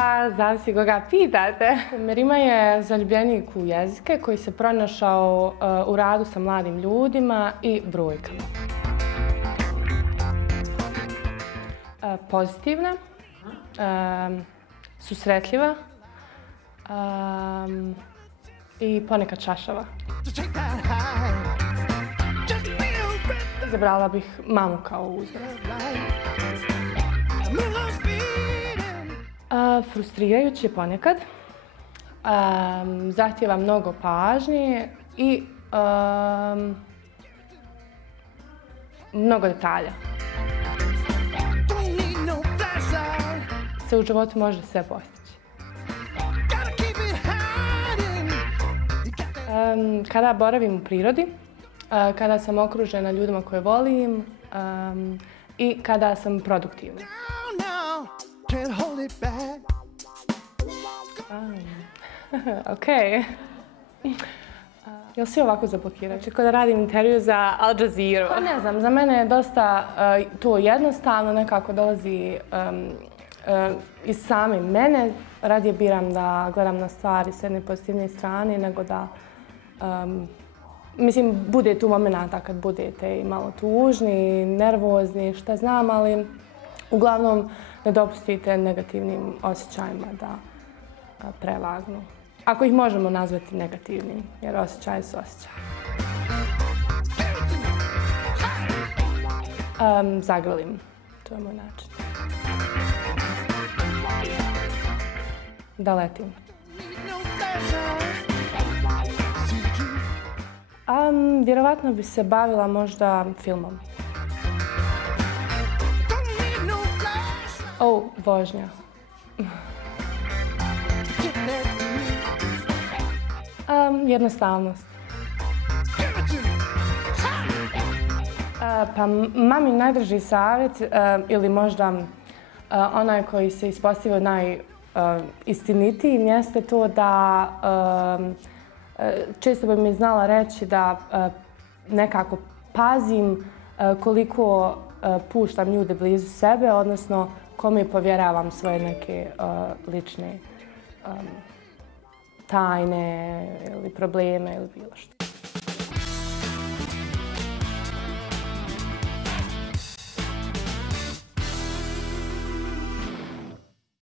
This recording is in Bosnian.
Pa, zavisi koga pitate. Merima je zaljubljenik u jezike koji se pronašao u radu sa mladim ljudima i brojkama. Pozitivna, susretljiva i ponekad šašava. Izabrala bih mamu kao uzor. Frustrirajući je ponekad, zahtijeva mnogo pažnje i mnogo detalja. Se u životu može sve postići. Kada boravim u prirodi, kada sam okružena ljudima koje volim i kada sam produktivna. Okej. Jel svi ovako zablokiraju? Kao da radim intervju za Al Jazeera. Pa ne znam, za mene je dosta to jednostavno, nekako dolazi iz same mene. Radije biram da gledam na stvari s jedne pozitivne strane, nego da mislim, bude tu momenata kad budete i malo tužni, nervozni, šta znam, ali uglavnom ne dopustite negativnim osjećajima da prevagnu. Ako ih možemo nazvati negativnim, jer osjećaji su osjećaji. Zagrlim, to je moj način. Da letim. Vjerovatno bi se bavila možda filmom. Vožnja. Jednostavnost. Pa mami najdrži savjet ili možda onaj koji se ispostavio najistinitiji jeste to da često bi mi znala reći da nekako pazim koliko puštam ljude blizu sebe, odnosno kome povjeravam svoje neke lične tajne ili probleme ili bilo što.